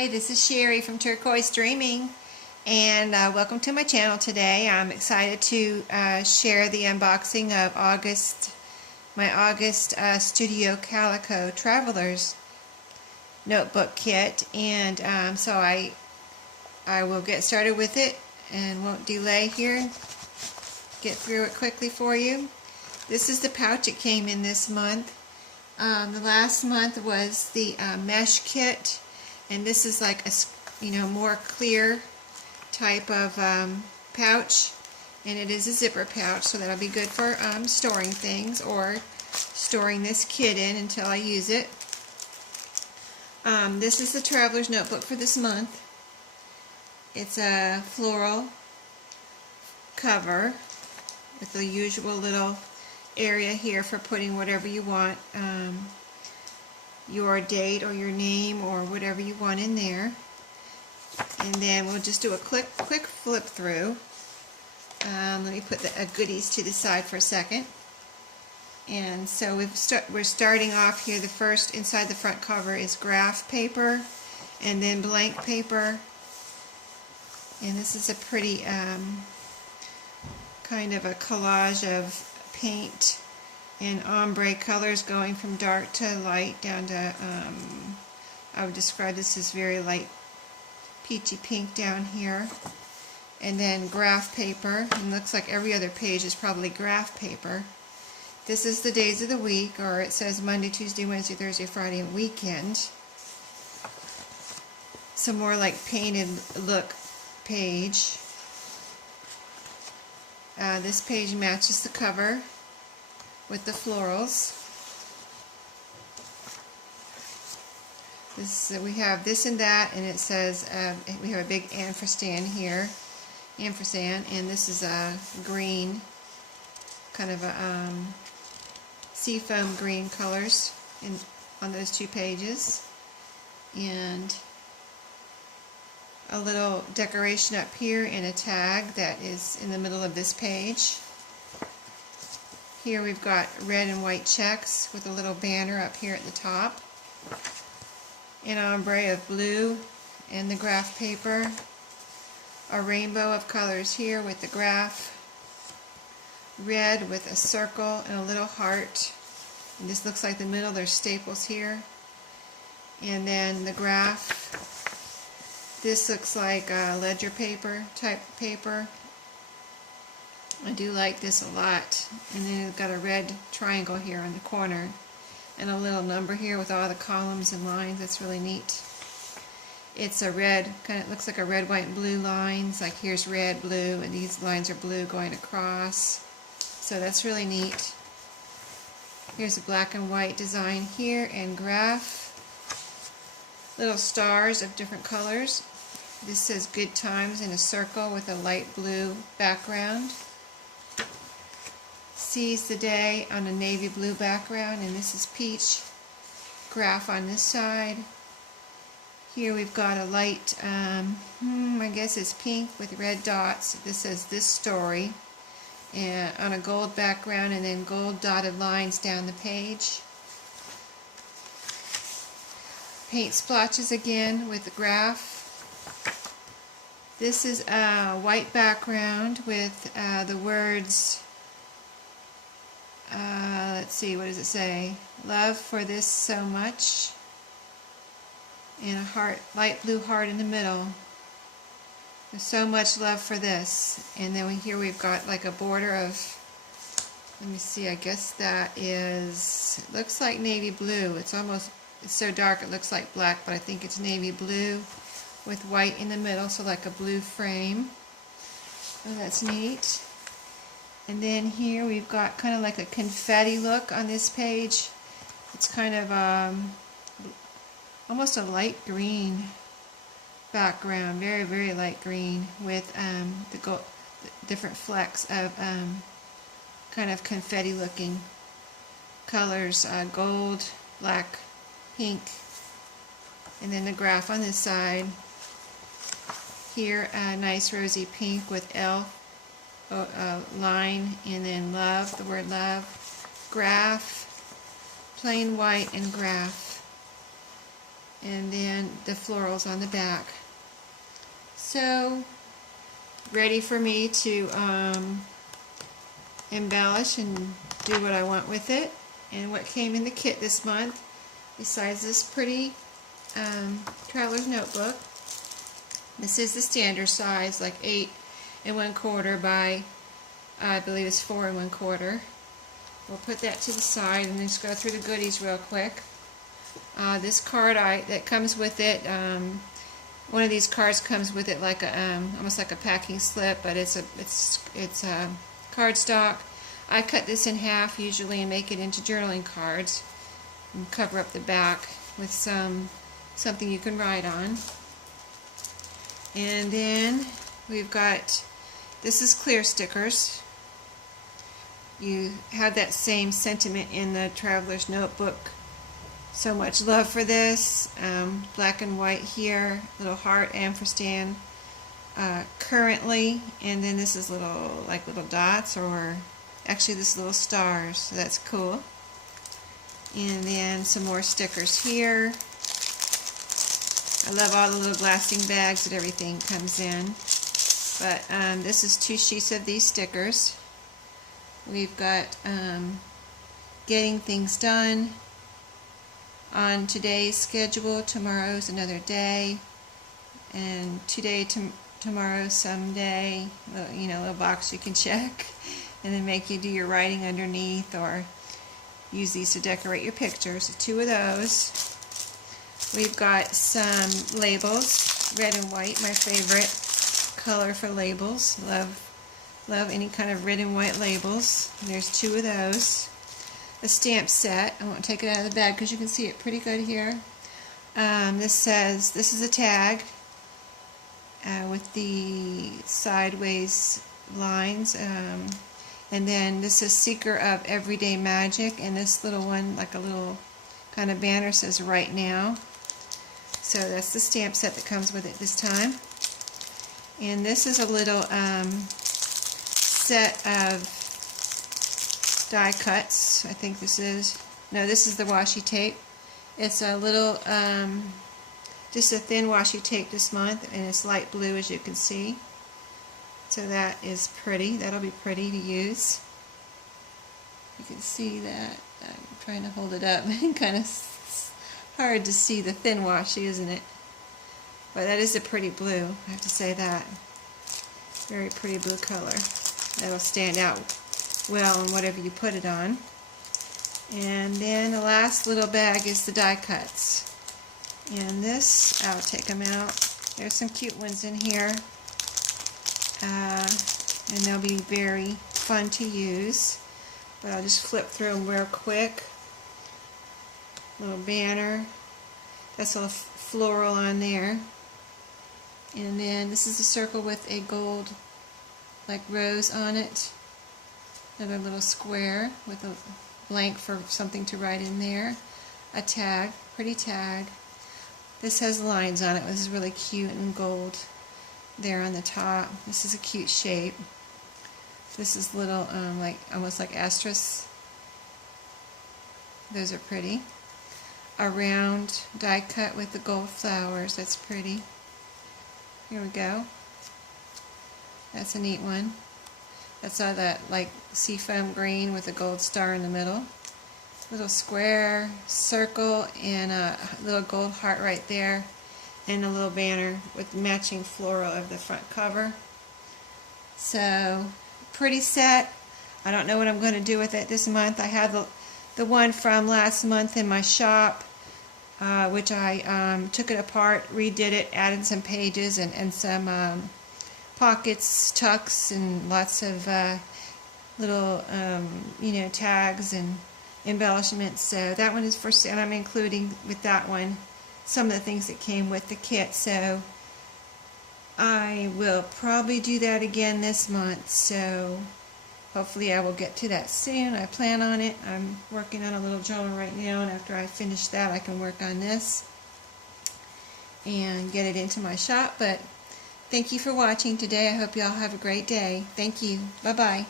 Hi, this is Sherry from Turquoise Dreaming, and welcome to my channel today. I'm excited to share the unboxing of my August Studio Calico Travelers Notebook kit, and so I will get started with it and won't delay here. Get through it quickly for you. This is the pouch it came in this month. The last month was the mesh kit, and this is like a more clear type of pouch, and it is a zipper pouch, so that'll be good for storing things or storing this kit in until I use it. This is the Traveler's Notebook for this month. It's a floral cover with the usual little area here for putting whatever you want, your date or your name or whatever you want in there. And then we'll just do a quick flip through. Let me put the goodies to the side for a second. And so we're starting off here. The first inside the front cover is graph paper and then blank paper. And this is a pretty kind of a collage of paint and ombre colors going from dark to light down to, I would describe this as very light peachy pink down here. And then graph paper, and looks like every other page is probably graph paper. This is the days of the week, or it says Monday, Tuesday, Wednesday, Thursday, Friday, and weekend. Some more like painted look page. This page matches the cover with the florals. We have this and that, and it says we have a big ampersand here, and this is a green, kind of a seafoam green colors on those two pages, and a little decoration up here and a tag that is in the middle of this page. Here we've got red and white checks with a little banner up here at the top. An ombre of blue and the graph paper. A rainbow of colors here with the graph. Red with a circle and a little heart. And this looks like the middle. There's staples here. And then the graph. This looks like ledger paper type paper. I do like this a lot. And then it's got a red triangle here on the corner and a little number here with all the columns and lines. That's really neat. It's a red, kind of looks like a red, white, and blue lines. Like here's red, blue, and these lines are blue going across. So that's really neat. Here's a black and white design here and graph. Little stars of different colors. This says good times in a circle with a light blue background. Seize the day on a navy blue background, and this is peach. Graph on this side. Here we've got a light, I guess it's pink with red dots. This says this story, and on a gold background, and then gold dotted lines down the page. Paint splotches again with the graph. This is a white background with the words, let's see, what does it say? Love for this so much. And a heart, light blue heart in the middle. There's so much love for this. And then here we've got like a border of, let me see, I guess that is, it looks like navy blue. It's so dark it looks like black, but I think it's navy blue with white in the middle, so like a blue frame. Oh, that's neat. And then here we've got kind of like a confetti look on this page. It's kind of almost a light green background, very, very light green with the different flecks of kind of confetti looking colors, gold, black, pink, and then the graph on this side. Here a nice rosy pink with L line, and then love, the word love, graph, plain white, and graph. and then the florals on the back. So, ready for me to embellish and do what I want with it. And what came in the kit this month, besides this pretty Traveler's Notebook, this is the standard size, like 8 1/4 by, I believe it's 4 1/4. We'll put that to the side and just go through the goodies real quick. This card that comes with it, one of these cards comes with it like a almost like a packing slip, but it's cardstock. I cut this in half usually and make it into journaling cards and cover up the back with something you can write on. And then we've got, this is clear stickers. You have that same sentiment in the Traveler's Notebook. So much love for this. Black and white here, little heart, ampersand, currently, and then this is little dots, or actually this little stars, so that's cool. And then some more stickers here. I love all the little blasting bags that everything comes in. But this is 2 sheets of these stickers. We've got getting things done, on today's schedule, tomorrow's another day, and today, tomorrow, someday, little box you can check, and then make you do your writing underneath, or use these to decorate your pictures. So 2 of those. We've got some labels, red and white, my favorite color for labels. Love any kind of red and white labels. And there's 2 of those. A stamp set. I won't take it out of the bag because you can see it pretty good here. This is a tag with the sideways lines. And then this is Seeker of Everyday Magic, and this little one, like a little kind of banner, says right now. So that's the stamp set that comes with it this time. And this is a little set of die cuts. I think this is, no, this is the washi tape. It's a little, just a thin washi tape this month, and it's light blue, as you can see. So that is pretty. That'll be pretty to use. You can see that. I'm trying to hold it up. Kind of hard to see the thin washi, isn't it? But that is a pretty blue, I have to say that. Very pretty blue color. That'll stand out well on whatever you put it on. And then the last little bag is the die cuts. And this, I'll take them out. There's some cute ones in here. And they'll be very fun to use. But I'll just flip through them real quick. Little banner. That's a floral on there. And then this is a circle with a gold, like, rose on it. Another little square with a blank for something to write in there. A tag, pretty tag. This has lines on it. This is really cute and gold there on the top. This is a cute shape. This is little, like, almost like asterisks. Those are pretty. A round die cut with the gold flowers. That's pretty. Here we go. That's a neat one. That's all that, like, seafoam green with a gold star in the middle. Little square, circle, and a little gold heart right there. And a little banner with matching floral of the front cover. So, pretty set. I don't know what I'm going to do with it this month. I have the one from last month in my shop, which I took it apart, redid it, added some pages and some pockets, tucks, and lots of little, tags and embellishments. So that one is for sale. I'm including with that one some of the things that came with the kit. So I will probably do that again this month. So hopefully I will get to that soon. I plan on it. I'm working on a little journal right now, and after I finish that, I can work on this and get it into my shop. But thank you for watching today. I hope you all have a great day. Thank you. Bye-bye.